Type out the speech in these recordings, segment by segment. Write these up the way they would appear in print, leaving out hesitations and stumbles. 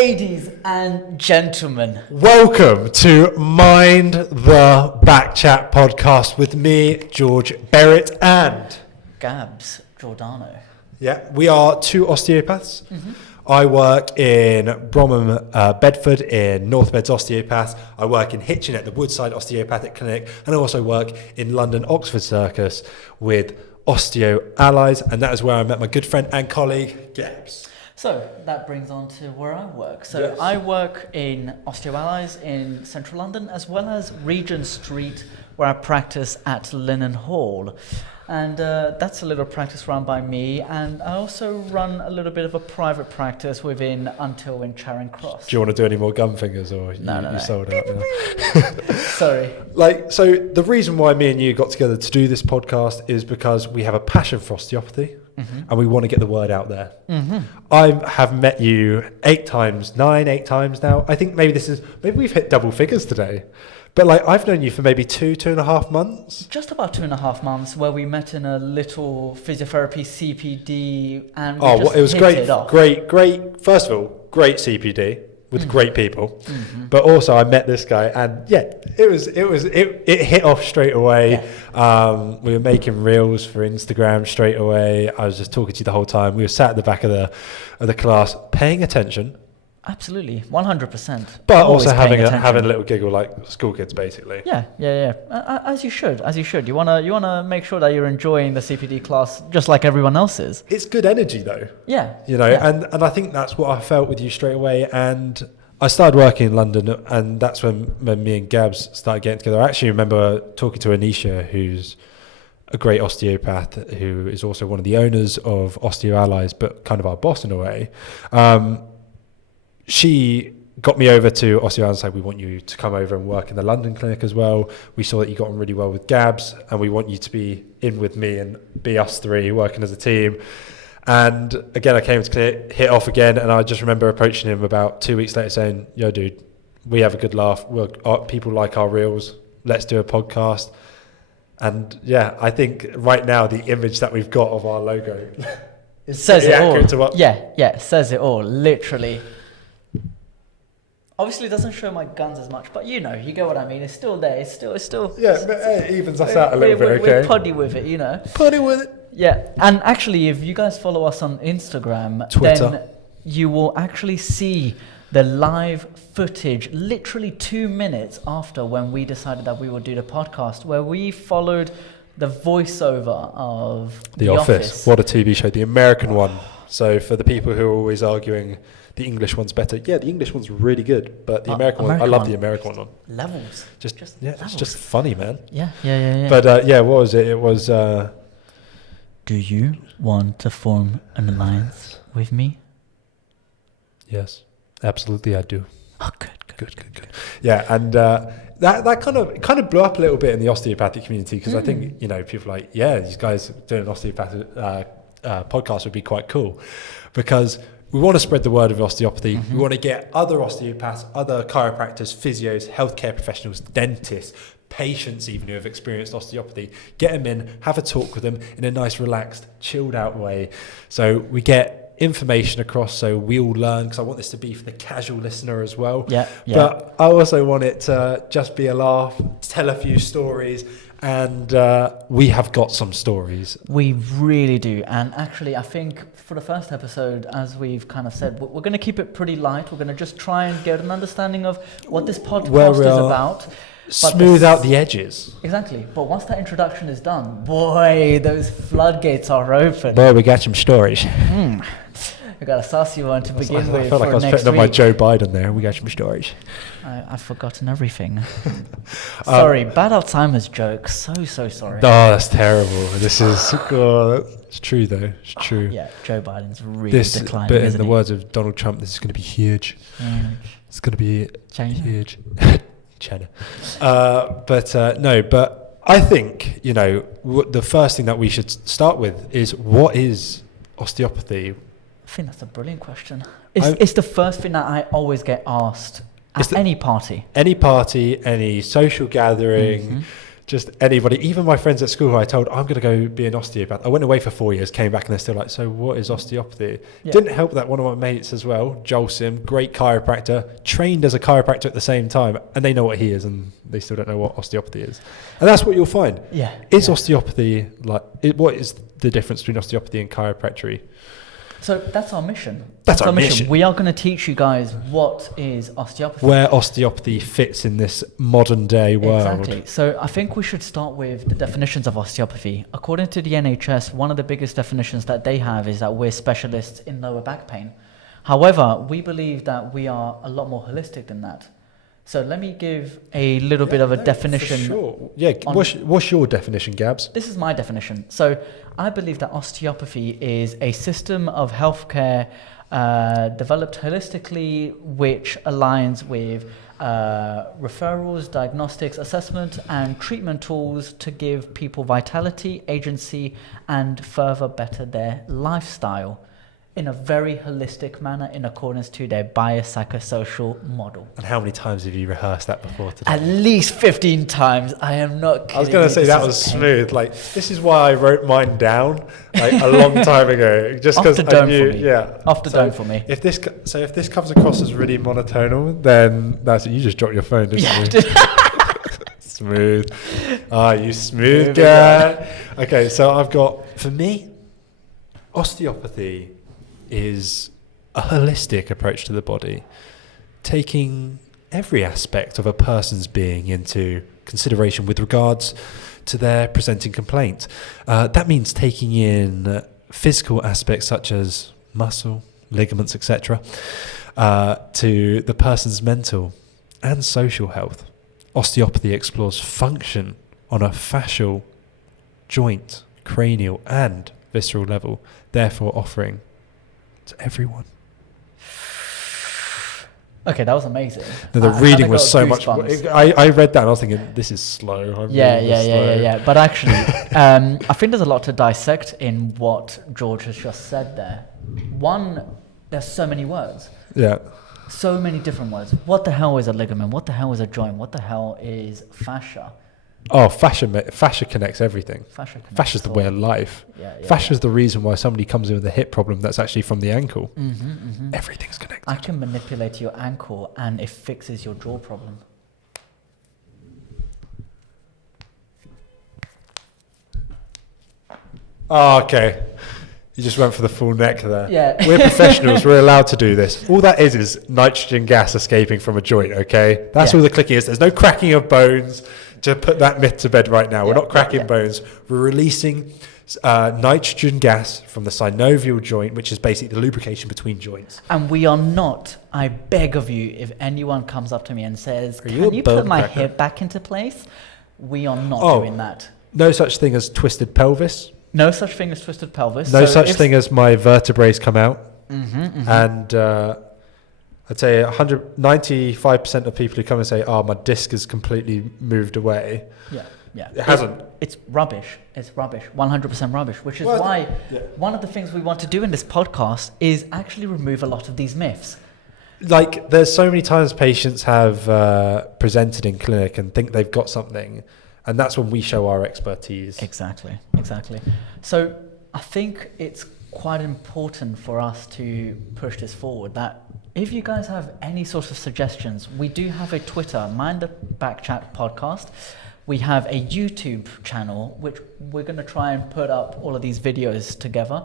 Ladies and gentlemen, welcome to Mind the Back Chat podcast with me, George Barrett, and Gabs Giordano. Yeah, we are two osteopaths. Mm-hmm. I work in Bromham, Bedford in North Bed's Osteopaths. I work in Hitchin at the Woodside Osteopathic Clinic, and I also work in London Oxford Circus with Osteo Allies, and that is where I met my good friend and colleague, Gabs. So that brings on to where I work. So Yes. I work in Osteo Allies in central London, as well as Regent Street, where I practice at Linen Hall. And that's a little practice run by me. And I also run a little bit of a private practice within Until in Charing Cross. Do you want to do any more gun fingers, or No. you sold out? Yeah. Sorry. So the reason why me and you got together to do this podcast is because we have a passion for osteopathy. Mm-hmm. And we want to get the word out there. Mm-hmm. I have met you 8 times now. I think maybe we've hit double figures today. But I've known you for maybe 2.5 months. Just about 2.5 months, where we met in a little physiotherapy CPD, and it was great. First of all, great CPD with great people. Mm-hmm. But also, I met this guy, and it hit off straight away. Yeah. We were making reels for Instagram straight away. I was just talking to you the whole time. We were sat at the back of the class, paying attention. Absolutely, 100%. But also having a little giggle like school kids, basically. Yeah. As you should. You wanna make sure that you're enjoying the CPD class just like everyone else is. It's good energy, though. Yeah. And I think that's what I felt with you straight away. And I started working in London, and that's when me and Gabs started getting together. I actually remember talking to Anisha, who's a great osteopath, who is also one of the owners of Osteo Allies, but kind of our boss in a way. She got me over to Osteo and said, we want you to come over and work in the London clinic as well. We saw that you got on really well with Gabs, and we want you to be in with me and be us three working as a team. And again, I came to hit off again, and I just remember approaching him about 2 weeks later saying, yo, dude, we have a good laugh. People like our reels. Let's do a podcast. And yeah, I think right now the image that we've got of our logo says it all. Yeah, says it all, literally. Obviously, it doesn't show my guns as much, but you get what I mean. It's still there. It's still. Yeah, but it evens us out a little bit. Okay. We're puddy with it, Puddy with it. Yeah, and actually, if you guys follow us on Instagram, Twitter, then you will actually see the live footage, literally 2 minutes after when we decided that we would do the podcast, where we followed the voiceover of The Office. What a TV show, the American one. So for the people who are always arguing the English one's better, yeah, the English one's really good, but the American one, I love the American one. Levels. It's just funny, man. Yeah. But what was it? It was. Do you want to form an alliance with me? Yes, absolutely, I do. Oh, good. Yeah, and that kind of blew up a little bit in the osteopathic community, because I think people are like, yeah, these guys doing an osteopathic podcast would be quite cool, because we want to spread the word of osteopathy. Mm-hmm. We want to get other osteopaths, other chiropractors, physios, healthcare professionals, dentists, patients even who have experienced osteopathy, get them in, have a talk with them in a nice, relaxed, chilled out way. So we get information across, so we all learn, because I want this to be for the casual listener as well. Yeah. But I also want it to just be a laugh, tell a few stories, and we have got some stories. We really do. And actually, I think for the first episode, as we've kind of said, we're going to keep it pretty light. We're going to just try and get an understanding of what this podcast is about. Smooth out the edges. Exactly. But once that introduction is done, boy, those floodgates are open. Boy, we got some stories. We got a saucy one to begin with. I felt like I was putting on my Joe Biden there. We got some stories. I've forgotten everything. Sorry, bad Alzheimer's joke. So sorry. Oh, that's terrible. This is... it's true, though. It's true. Yeah, Joe Biden's really declining, but isn't in the he? words of Donald Trump, this is going to be huge. It's going to be huge. China. But I think, the first thing that we should start with is, what is osteopathy? I think that's a brilliant question. It's the first thing that I always get asked at any party. Any party, any social gathering, just anybody, even my friends at school who I told I'm going to go be an osteopath. I went away for 4 years, came back, and they're still like, so what is osteopathy? Yeah. Didn't help that one of my mates as well, Joel Sim, great chiropractor, trained as a chiropractor at the same time, and they know what he is, and they still don't know what osteopathy is. And that's what you'll find. Yeah. Is osteopathy what is the difference between osteopathy and chiropractic? So that's our mission. That's our mission. We are going to teach you guys what is osteopathy. Where osteopathy fits in this modern day world. Exactly. So I think we should start with the definitions of osteopathy. According to the NHS, one of the biggest definitions that they have is that we're specialists in lower back pain. However, we believe that we are a lot more holistic than that. So let me give a little bit of a definition. For sure. Yeah. What's your definition, Gabs? This is my definition. So I believe that osteopathy is a system of healthcare developed holistically, which aligns with referrals, diagnostics, assessment, and treatment tools to give people vitality, agency, and further better their lifestyle in a very holistic manner in accordance to their biopsychosocial model. And how many times have you rehearsed that before today? At least 15 times. I am not kidding. I was going to say that was smooth. Like, this is why I wrote mine down like a long time ago, just because I knew. Yeah. Off the dome for me. If this comes across as really monotonal, then that's it. You just dropped your phone, didn't you? Smooth. You smooth guy. Okay, so I've got, for me, osteopathy is a holistic approach to the body, taking every aspect of a person's being into consideration with regards to their presenting complaint. That means taking in physical aspects such as muscle, ligaments, etc., to the person's mental and social health. Osteopathy explores function on a fascial, joint, cranial and visceral level, therefore offering to everyone. Okay, that was amazing. No, the reading was so much. I read that and I was thinking, this is slow. Yeah. But actually, I think there's a lot to dissect in what George has just said there. One, there's so many words. Yeah. So many different words. What the hell is a ligament? What the hell is a joint? What the hell is fascia? Oh, fascia connects everything. Fascia is the way of life. Fascia is the reason why somebody comes in with a hip problem that's actually from the ankle. Everything's connected. I can manipulate your ankle and it fixes your jaw problem. Oh, okay. You just went for the full neck there. Yeah. We're professionals. We're allowed to do this. All that is nitrogen gas escaping from a joint, okay? That's all the clicking is. There's no cracking of bones. To put that myth to bed right now. We're not cracking bones. We're releasing nitrogen gas from the synovial joint, which is basically the lubrication between joints. And we are not, I beg of you, if anyone comes up to me and says, can you put my hip back into place? We are not doing that. No such thing as twisted pelvis. No such thing as twisted pelvis. No such thing as my vertebrae come out. And I'd say 95% of people who come and say, my disc is completely moved away. Yeah. It hasn't. It's rubbish. It's rubbish. 100% rubbish, which is why one of the things we want to do in this podcast is actually remove a lot of these myths. Like, there's so many times patients have presented in clinic and think they've got something, and that's when we show our expertise. Exactly. So I think it's quite important for us to push this forward, that if you guys have any sort of suggestions, we do have a Twitter, Mind the Back Chat Podcast. We have a YouTube channel, which we're going to try and put up all of these videos together.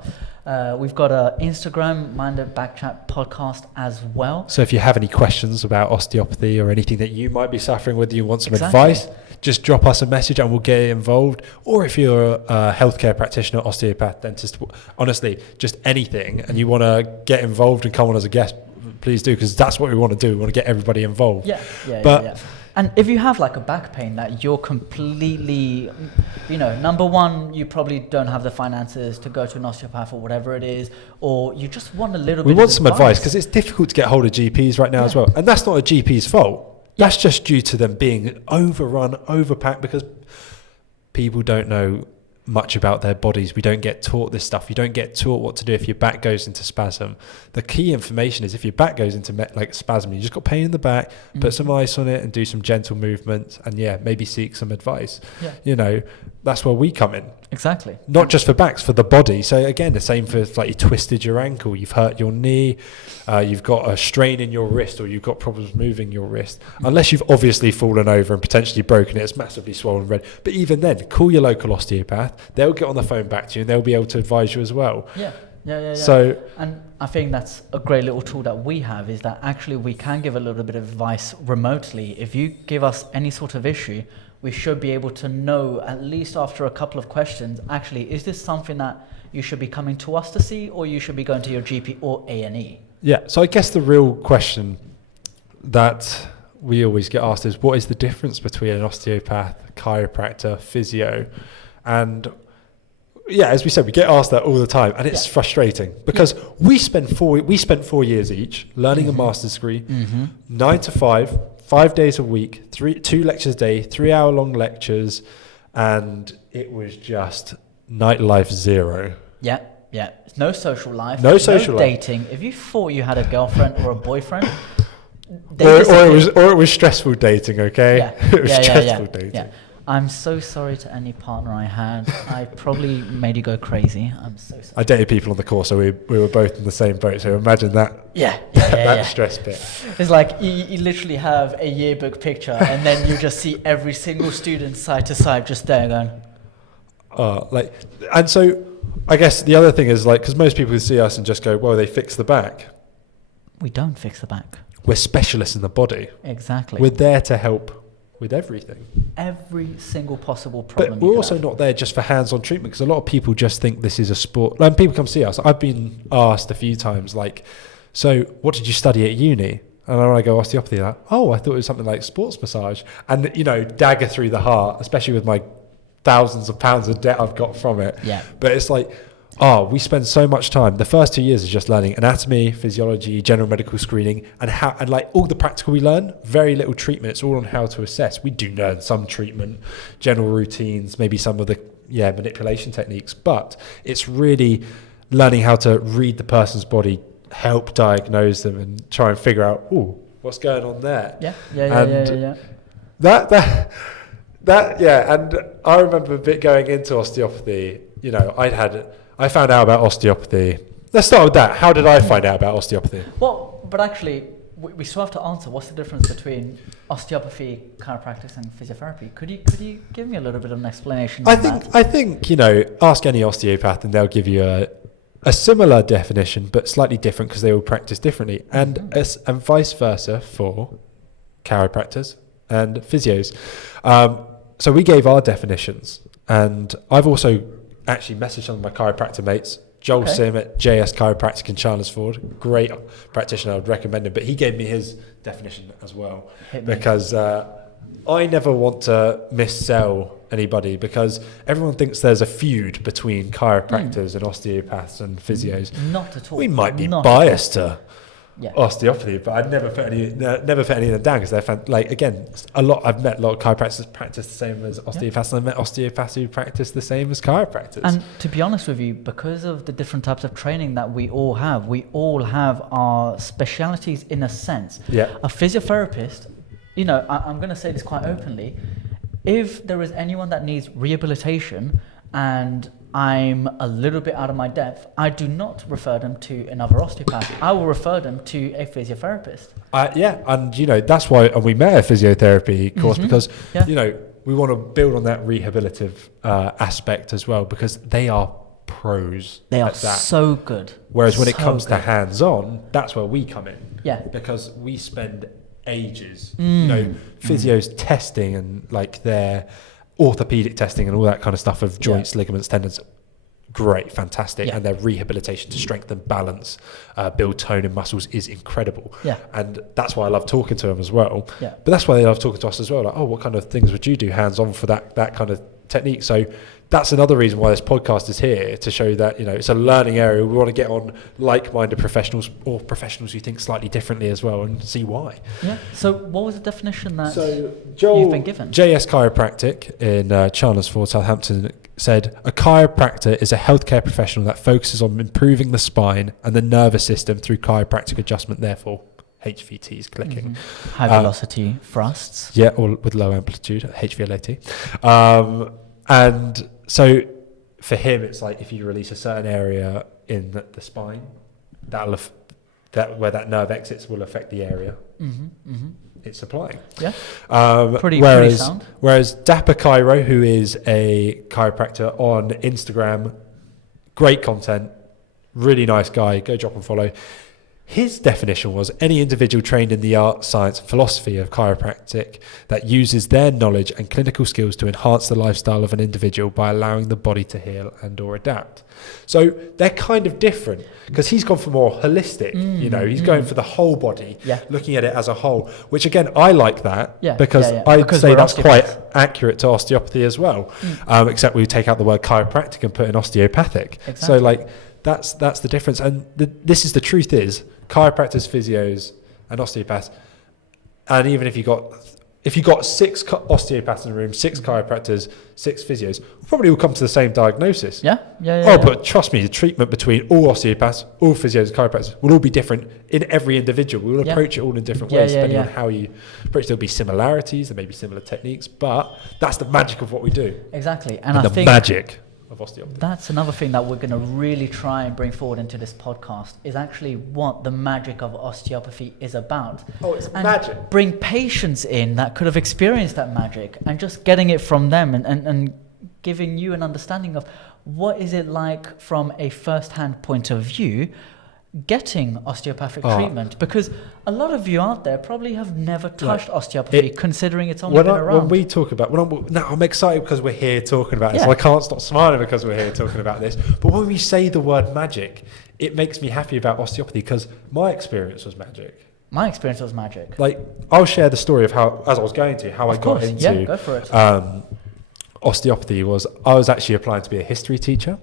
We've got an Instagram, Mind the Back Chat Podcast as well. So if you have any questions about osteopathy or anything that you might be suffering with, you want some advice, just drop us a message and we'll get involved. Or if you're a healthcare practitioner, osteopath, dentist, honestly, just anything, and you want to get involved and come on as a guest, please do, because that's what we want to do. We want to get everybody involved. Yeah. And if you have like a back pain that you're completely, number one, you probably don't have the finances to go to an osteopath or whatever it is, or you just want a little bit of advice. We want some advice because it's difficult to get hold of GPs right now as well. And that's not a GP's fault. That's just due to them being overrun, overpacked, because people don't know much about their bodies. We don't get taught this stuff. You don't get taught what to do if your back goes into spasm. The key information is if your back goes into like spasm, you just got pain in the back, put some ice on it and do some gentle movements, and maybe seek some advice. That's where we come in. Exactly. Not just for backs, for the body. So again, the same for like you twisted your ankle, you've hurt your knee, you've got a strain in your wrist, or you've got problems moving your wrist. Unless you've obviously fallen over and potentially broken it, it's massively swollen red. But even then, call your local osteopath. They'll get on the phone back to you and they'll be able to advise you as well. Yeah. So, and I think that's a great little tool that we have, is that actually we can give a little bit of advice remotely. If you give us any sort of issue, we should be able to know, at least after a couple of questions, actually, is this something that you should be coming to us to see, or you should be going to your GP or A&E? Yeah, so I guess the real question that we always get asked is, what is the difference between an osteopath, chiropractor, physio? And as we said, we get asked that all the time, and it's frustrating because we spent 4 years each learning a master's degree, 9 to 5, 5 days a week, 2 lectures a day, 3-hour-long lectures, and it was just nightlife zero. Yeah. No social life. No social life. Dating. If you thought you had a girlfriend or a boyfriend, or it was stressful dating. Okay. It was stressful dating. Yeah. I'm so sorry to any partner I had. I probably made you go crazy. I'm so sorry. I dated people on the course, so we were both in the same boat. So imagine that. That stress bit. It's like you literally have a yearbook picture, and then you just see every single student side to side just there going. And so I guess the other thing is, like, because most people see us and just go, well, they fix the back. We don't fix the back. We're specialists in the body. Exactly. We're there to help with everything. Every single possible problem. But we're also not there just for hands-on treatment, because a lot of people just think this is a sport. Like, people come see us. I've been asked a few times, like, so what did you study at uni? And when I go osteopathy, like, oh, I thought it was something like sports massage. And, dagger through the heart, especially with my thousands of pounds of debt I've got from it. Yeah. But it's like, we spend so much time. The first 2 years is just learning anatomy, physiology, general medical screening, and like all the practical we learn, very little treatment. It's all on how to assess. We do learn some treatment, general routines, maybe some of the manipulation techniques, but it's really learning how to read the person's body, help diagnose them, and try and figure out, what's going on there. Yeah. And I remember a bit going into osteopathy. I found out about osteopathy. Let's start with that. How did I find out about osteopathy? Well, but actually, we still have to answer, what's the difference between osteopathy, chiropractics, and physiotherapy? Could you give me a little bit of an explanation on that? I think ask any osteopath and they'll give you a similar definition, but slightly different, because they all practice differently, and vice versa for chiropractors and physios. So we gave our definitions, and I've also actually messaged some of my chiropractor mates. Joel Sim at JS Chiropractic in Chelmsford, great practitioner, I would recommend him, but he gave me his definition as well, because I never want to missell anybody, because everyone thinks there's a feud between chiropractors and osteopaths and physios. Not at all. We might be biased to osteopathy, but I'd never put any of them down, because they're I've met a lot of chiropractors practice the same as osteopaths, and I've met osteopaths who practice the same as chiropractors. And to be honest with you, because of the different types of training that we all have our specialities in a sense. A physiotherapist, I'm going to say this quite openly, if there is anyone that needs rehabilitation and I'm a little bit out of my depth, I do not refer them to another osteopath. I will refer them to a physiotherapist. And that's why, and we met a physiotherapy course, because we want to build on that rehabilitative aspect as well, because they are pros. They are at that. So good. Whereas when it comes to hands-on, that's where we come in. Yeah. Because we spend ages, physios testing and like their orthopedic testing and all that kind of stuff of joints, ligaments, tendons. Great, fantastic. And their rehabilitation to strengthen balance, build tone in muscles is incredible. And that's why I love talking to them as well. But that's why they love talking to us as well. Like, what kind of things would you do hands-on for that kind of technique? So that's another reason why this podcast is here, to show that it's a learning area. We want to get on like-minded professionals, or professionals who think slightly differently as well, and see why. So what was the definition that Joel, you've been given? JS Chiropractic in Chelmsford, Southampton, said, a chiropractor is a healthcare professional that focuses on improving the spine and the nervous system through chiropractic adjustment, therefore HVTs, clicking. High velocity thrusts. Yeah, or with low amplitude, HVLAT. And so for him, it's like if you release a certain area in the spine, where that nerve exits will affect the area it's supplying. Yeah. Pretty sound. Whereas Dapper Chiro, who is a chiropractor on Instagram, great content, really nice guy, go drop and follow. His definition was any individual trained in the art, science, and philosophy of chiropractic that uses their knowledge and clinical skills to enhance the lifestyle of an individual by allowing the body to heal and or adapt. So they're kind of different because he's gone for more holistic, he's going for the whole body, looking at it as a whole, which again, I like that because I'd say that's quite accurate to osteopathy as well, except we take out the word chiropractic and put in osteopathic. Exactly. So like that's the difference. And the truth is, chiropractors, physios, and osteopaths, and even if you got 6 osteopaths in the room, 6 chiropractors, 6 physios, we'll probably all come to the same diagnosis. But trust me, the treatment between all osteopaths, all physios, and chiropractors will all be different in every individual. We'll approach it all in different ways depending on how you approach. There'll be similarities, there may be similar techniques, but that's the magic of what we do. Exactly, and I think magic of osteopathy. That's another thing that we're going to really try and bring forward into this podcast is actually what the magic of osteopathy is about. Oh, it's magic. Bring patients in that could have experienced that magic and just getting it from them and giving you an understanding of what is it like from a first-hand point of view getting osteopathic treatment, because a lot of you out there probably have never touched osteopathy, considering it's only been around. When we talk about, I'm excited because we're here talking about it, so I can't stop smiling because we're here talking about this. But when we say the word magic, it makes me happy about osteopathy because my experience was magic. My experience was magic. Like, I'll share the story of how I got into go for it. Osteopathy. I was actually applying to be a history teacher.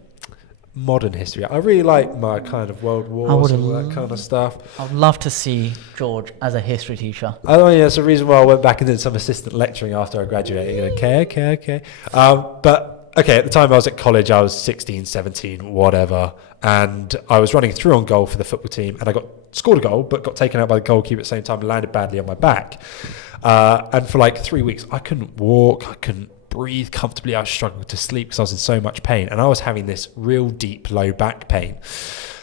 Modern history. I really like my kind of world wars and all that kind of stuff. I'd love to see George as a history teacher. Oh yeah, that's the reason why I went back and did some assistant lecturing after I graduated. Okay. But at the time I was at college, I was 16, 17, whatever, and I was running through on goal for the football team, and I scored a goal, but got taken out by the goalkeeper at the same time and landed badly on my back. And for like 3 weeks, I couldn't walk, I couldn't breathe comfortably. I was struggling to sleep because I was in so much pain, and I was having this real deep low back pain.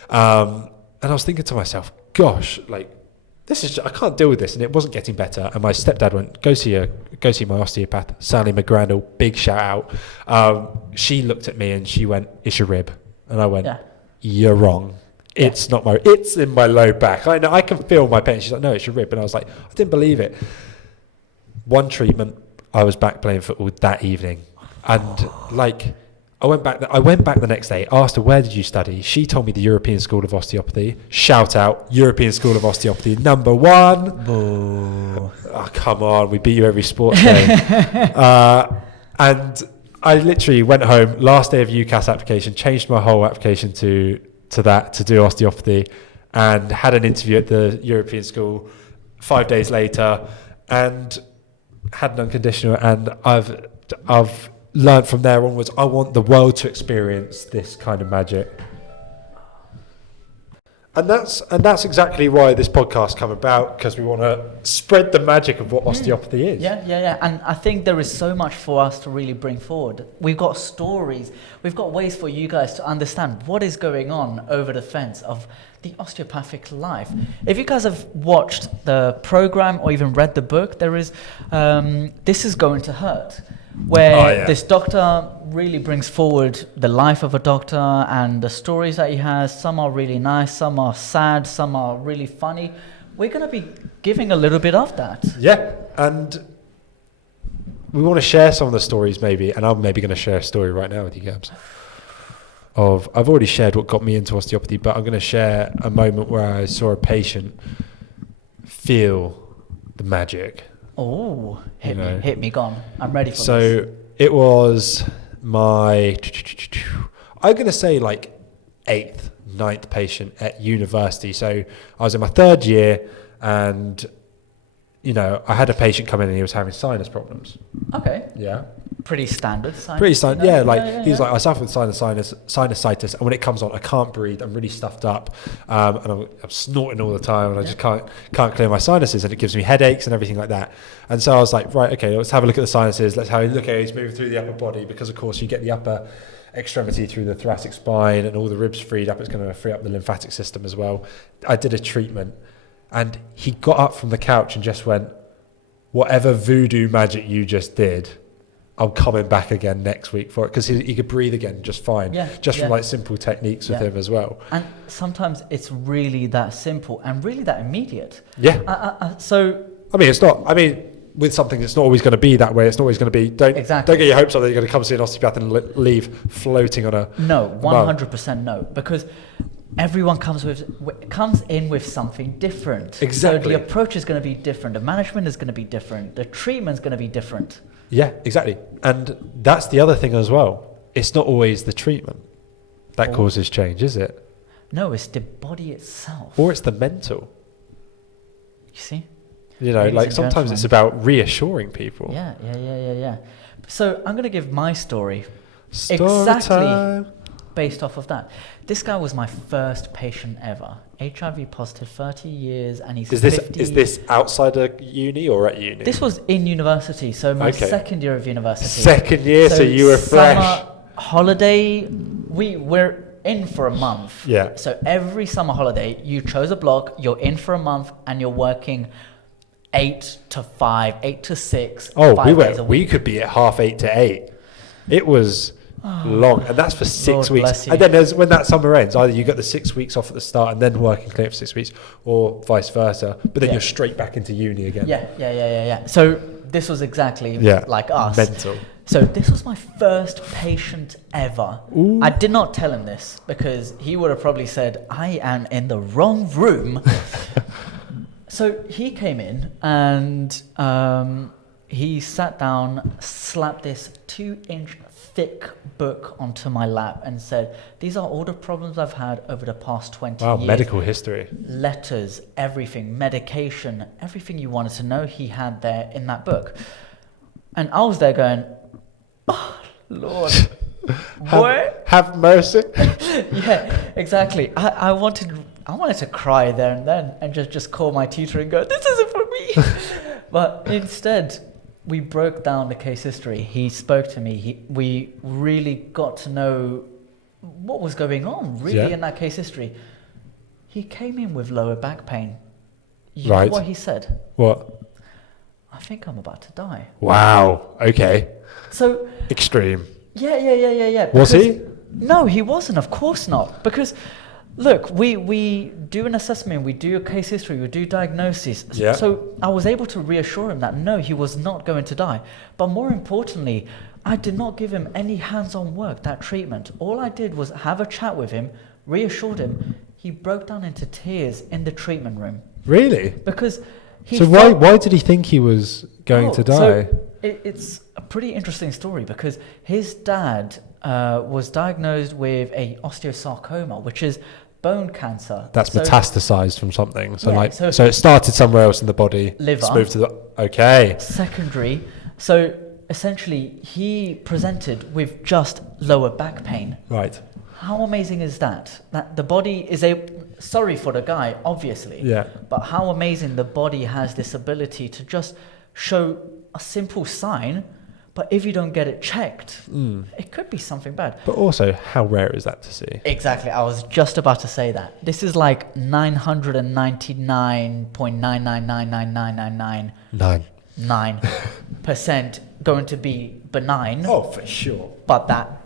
And I was thinking to myself, gosh, like I can't deal with this, and it wasn't getting better. And my stepdad went, go see my osteopath, Sally McGrandle, big shout out. She looked at me and she went, it's your rib. And I went, you're wrong. It's not it's in my low back. I know, I can feel my pain. She's like, no, it's your rib. And I was like, I didn't believe it. One treatment, I was back playing football that evening, and like I went back the next day, asked her, where did you study? She told me the European School of Osteopathy. Shout out, European School of Osteopathy, number 1. Oh, come on, we beat you every sports day. And I literally went home, last day of UCAS application, changed my whole application to do osteopathy, and had an interview at the European School 5 days later, and had an unconditional, and I've learned from there onwards, I want the world to experience this kind of magic. And that's exactly why this podcast came about, because we want to spread the magic of what osteopathy is. Yeah. And I think there is so much for us to really bring forward. We've got stories, we've got ways for you guys to understand what is going on over the fence of the osteopathic life. If you guys have watched the program or even read the book, there is This Is Going to Hurt, where this doctor really brings forward the life of a doctor and the stories that he has. Some are really nice, some are sad, some are really funny. We're going to be giving a little bit of that. Yeah, and we want to share some of the stories maybe, and I'm maybe going to share a story right now with you, Gabs. I've already shared what got me into osteopathy, but I'm going to share a moment where I saw a patient feel the magic. Oh, hit me, gone. I'm ready for this. So it was my, I'm going to say like 8th, 9th patient at university. So I was in my 3rd year, and you know, I had a patient come in and he was having sinus problems. Okay. Yeah. Pretty standard. Pretty standard. Yeah. Like he was yeah. like, I suffer with sinusitis, and when it comes on, I can't breathe. I'm really stuffed up, and I'm snorting all the time, and I just can't clear my sinuses, and it gives me headaches and everything like that. And so I was like, right, okay, let's have a look at the sinuses. Let's have a look at he's moving through the upper body, because of course you get the upper extremity through the thoracic spine, and all the ribs freed up. It's going to free up the lymphatic system as well. I did a treatment, and he got up from the couch and just went, whatever voodoo magic you just did, I'm coming back again next week for it, because he could breathe again just fine, from like simple techniques with him as well. And sometimes it's really that simple and really that immediate. Yeah. So I mean, it's not. I mean, with something, it's not always going to be that way. It's not always going to be. Don't get your hopes up that you're going to come see an osteopath and leave floating on a. No, 100% no, because everyone comes in with something different. Exactly. So the approach is going to be different. The management is going to be different. The treatment is going to be different. Yeah, exactly. And that's the other thing as well. It's not always the treatment that causes change, is it? No, it's the body itself. Or it's the mental. You see? You know, like sometimes it's about reassuring people. Yeah. So I'm going to give my story. Story exactly time. Based off of that. This guy was my first patient ever. HIV positive, 30 years, and he's 50. Is this outside of uni or at uni? This was in university, so my second year of university. Second year, so you were fresh. Summer holiday, we're in for a month. Yeah. So every summer holiday, you chose a block, you're in for a month, and you're working 8 to 5, 8 to 6, 5 days a week. We could be at 8:30 to 8. It was long, and that's for 6 weeks. And then when that summer ends, either you got the 6 weeks off at the start and then working clinic for 6 weeks, or vice versa. But then you're straight back into uni again. Yeah. So this was exactly like us. Mental. So this was my first patient ever. Ooh. I did not tell him this, because he would have probably said, I am in the wrong room. So he came in and he sat down, slapped this 2-inch thick book onto my lap and said, these are all the problems I've had over the past 20 years. Wow, medical history. Letters, everything, medication, everything you wanted to know, he had there in that book. And I was there going, oh, Lord, have mercy. Yeah, exactly. I wanted to cry there and then and just call my tutor and go, this isn't for me. But instead, we broke down the case history. He spoke to me. We really got to know what was going on in that case history. He came in with lower back pain. You know what he said? What? I think I'm about to die. Wow. Okay. So extreme. Yeah. Was he? No, he wasn't. Of course not. Because look, we do an assessment, we do a case history, we do diagnosis. Yeah. So I was able to reassure him that no, he was not going to die. But more importantly, I did not give him any hands-on work, that treatment. All I did was have a chat with him, reassured him. He broke down into tears in the treatment room. Really? Because why did he think he was going to die? So it's a pretty interesting story, because his dad was diagnosed with a osteosarcoma, which is bone cancer. That's metastasized from something. So so it started somewhere else in the body. Liver. It's moved to the secondary. So essentially, he presented with just lower back pain. Right. How amazing is that? That the body is sorry for the guy, obviously. Yeah. But how amazing the body has this ability to just show a simple sign, but if you don't get it checked, it could be something bad. But also, how rare is that to see? Exactly. I was just about to say that. This is like 999.9999999% going to be benign. Oh, for sure. But that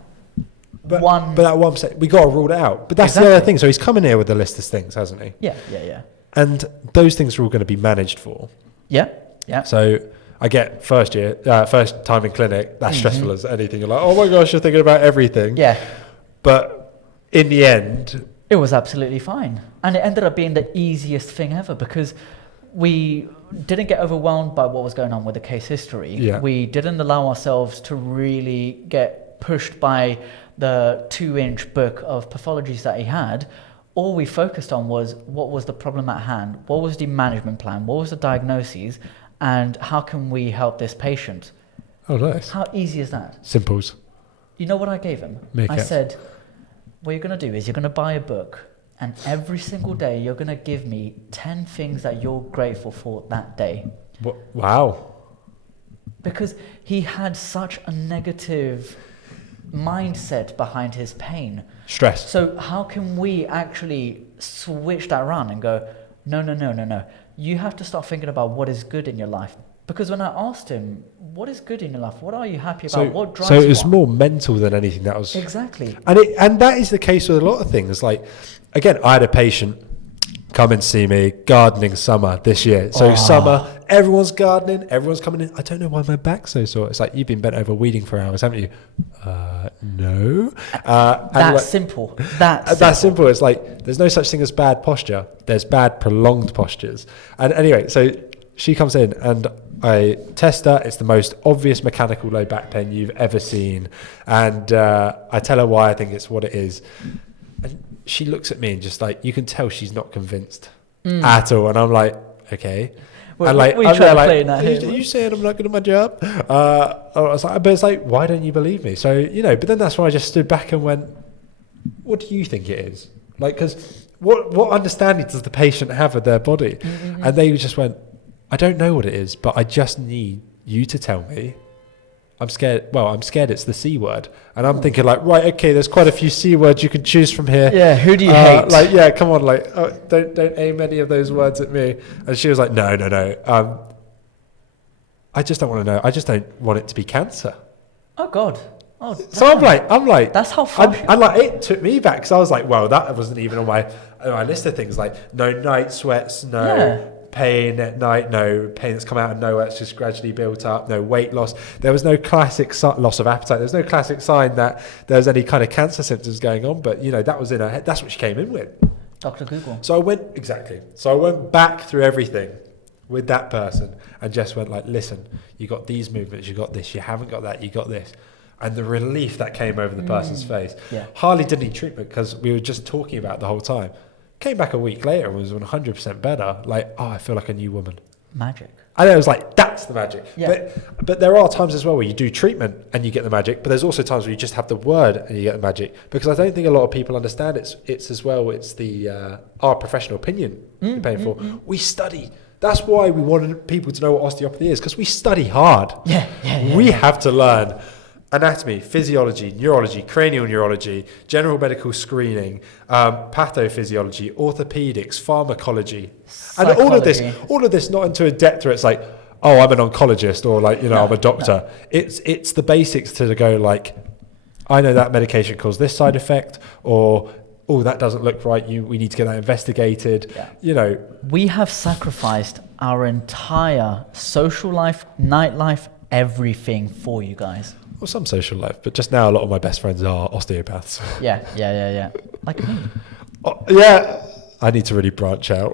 1%, we got to rule it out. But that's the other thing. So he's coming here with a list of things, hasn't he? Yeah. And those things are all going to be managed for. Yeah. So I get first time in clinic, that's stressful as anything. You're like, oh my gosh, you're thinking about everything. Yeah. But in the end, it was absolutely fine. And it ended up being the easiest thing ever, because we didn't get overwhelmed by what was going on with the case history. Yeah. We didn't allow ourselves to really get pushed by the 2-inch book of pathologies that he had. All we focused on was what was the problem at hand, what was the management plan, what was the diagnoses, and how can we help this patient? Oh, nice. How easy is that? Simples. You know what I gave him? I said, what you're going to do is you're going to buy a book, and every single day you're going to give me 10 things that you're grateful for that day. Wow. Because he had such a negative mindset behind his pain. Stress. So how can we actually switch that around and go, no. You have to start thinking about what is good in your life. Because when I asked him, what is good in your life? What are you happy about? What drives you? So it was more mental than anything. That was exactly. And that is the case with a lot of things. Like, again, I had a patient come and see me, gardening summer this year. So summer, everyone's gardening, everyone's coming in. I don't know why my back's so sore. It's like, you've been bent over weeding for hours, haven't you? No. That's simple. That's simple. It's like, there's no such thing as bad posture. There's bad prolonged postures. And anyway, so she comes in and I test her. It's the most obvious mechanical low back pain you've ever seen. And I tell her why I think it's what it is. And she looks at me and just like, you can tell she's not convinced at all. And I'm like, okay. Well, and like, we I'm try there to like, play in that are you saying I'm not good at my job? I was like, but it's like, why don't you believe me? So, but then that's why I just stood back and went, what do you think it is? Like, because what understanding does the patient have of their body? Mm-hmm. And they just went, I don't know what it is, but I just need you to tell me. I'm scared. Well, I'm scared it's the C word. And I'm thinking like, right, okay, there's quite a few C words you can choose from here. Yeah, who do you hate? Like, yeah, come on, like, don't aim any of those words at me. And she was like, no. I just don't want to know. I just don't want it to be cancer. Oh, God. Oh, so I'm like, that's how far. And like, it took me back because I was like, well, that wasn't even on my list of things. Like, no night sweats, no pain at night, no pain that's come out of nowhere, it's just gradually built up, no weight loss. There was no classic loss of appetite. There's no classic sign that there's any kind of cancer symptoms going on. But that was in her head. That's what she came in with. Dr. Google. So I went back through everything with that person and just went like, listen, you got these movements, you got this, you haven't got that, you got this. And the relief that came over the person's face. Yeah. Hardly did any treatment because we were just talking about it the whole time. Came back a week later and was 100% better. Like, I feel like a new woman. Magic. And I was like, that's the magic. Yeah. But there are times as well where you do treatment and you get the magic, but there's also times where you just have the word and you get the magic. Because I don't think a lot of people understand it's as well, it's the our professional opinion you're paying for. We study. That's why we wanted people to know what osteopathy is, because we study hard. We have to learn anatomy, physiology, neurology, cranial neurology, general medical screening, pathophysiology, orthopedics, pharmacology, psychology. And all of this not into a depth where it's like, oh, I'm an oncologist or like, I'm a doctor. No. It's the basics to go like, I know that medication caused this side effect, or oh, that doesn't look right. We need to get that investigated. Yeah. We have sacrificed our entire social life, nightlife, everything for you guys. Well, some social life, but just now a lot of my best friends are osteopaths. Yeah. Like me. I need to really branch out.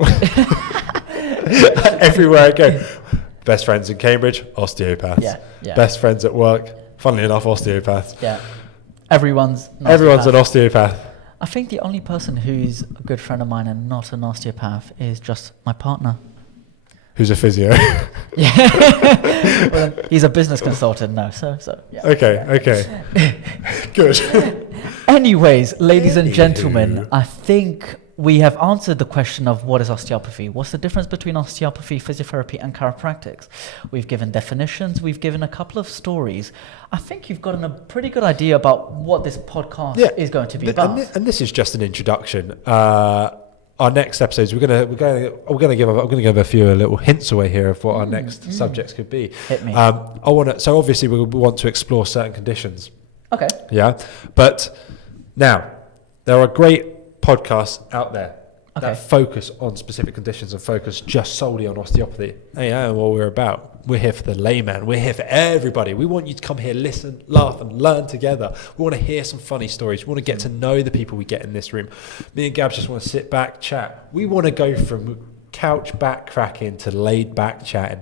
Everywhere I go. Best friends in Cambridge, osteopaths. Yeah. Best friends at work, funnily enough, osteopaths. Yeah. Everyone's an osteopath. I think the only person who's a good friend of mine and not an osteopath is just my partner. Who's a physio? Well, he's a business consultant now, so yeah. Okay. Good. Anyways, ladies and gentlemen, I think we have answered the question of what is osteopathy. What's the difference between osteopathy, physiotherapy, and chiropractics? We've given definitions. We've given a couple of stories. I think you've gotten a pretty good idea about what this podcast is going to be about. And this is just an introduction. Our next episodes, I'm going to give a few little hints away here of what our next subjects could be. Hit me. So obviously we want to explore certain conditions. Okay. Yeah, but now there are great podcasts out there that focus on specific conditions and focus just solely on osteopathy. And what we're about. We're here for the layman. We're here for everybody. We want you to come here, listen, laugh, and learn together. We want to hear some funny stories. We want to get to know the people we get in this room. Me and Gabs just want to sit back, chat. We want to go from couch back cracking to laid back chatting.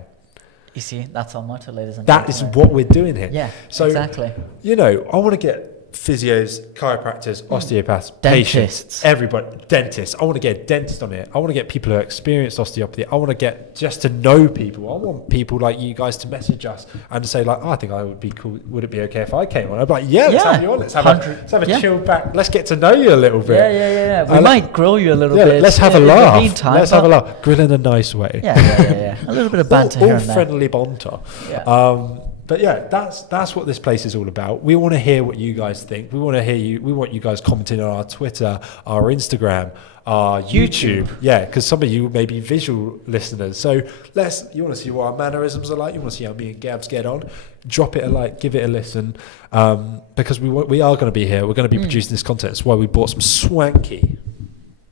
You see, that's our motto, ladies and gentlemen. That is what we're doing here. Yeah, so, exactly. I want to get physios, chiropractors, osteopaths, Dentists. patients, everybody, dentists. I want to get a dentist on it. I want to get people who are experienced osteopathy. I want to get just to know people. I want people like you guys to message us and to say like, oh, I think I would be cool. Would it be okay if I came on? I'm like, yeah, let's have you on. Let's have a chill back. Let's get to know you a little bit. Yeah. We might grill you a little bit. Let's have a laugh. In the meantime, let's have a laugh. Grill in a nice way. Yeah. A little bit of banter here all and there. friendly banter. Yeah. But yeah, that's what this place is all about. We want to hear what you guys think. We want to hear you. We want you guys commenting on our Twitter, our Instagram, our YouTube. Yeah, because some of you may be visual listeners. So you want to see what our mannerisms are like. You want to see how me and Gabs get on. Drop it a like, give it a listen, because we are going to be here. We're going to be producing this content. That's why we bought some swanky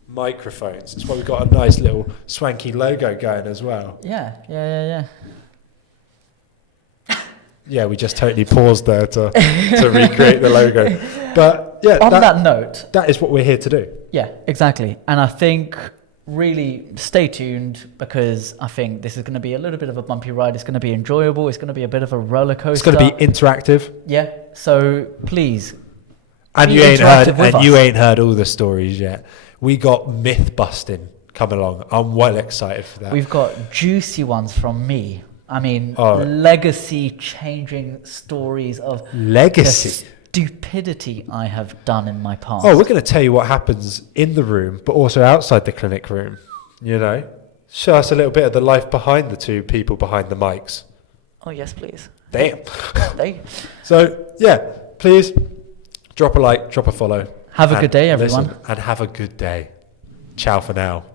microphones. That's why we've got a nice little swanky logo going as well. Yeah. Yeah, we just totally paused there to recreate the logo. But yeah, on that note, that is what we're here to do. Yeah, exactly. And I think really stay tuned, because I think this is going to be a little bit of a bumpy ride. It's going to be enjoyable. It's going to be a bit of a roller coaster. It's going to be interactive. Yeah. So please. And you ain't heard all the stories yet. We got myth busting coming along. I'm well excited for that. We've got juicy ones from me. I mean, legacy-changing stories of the stupidity I have done in my past. Oh, we're going to tell you what happens in the room, but also outside the clinic room. You know, show us a little bit of the life behind the two people behind the mics. Oh yes, please. Damn. So yeah, please drop a like, drop a follow. Have a good day, everyone. And have a good day. Ciao for now.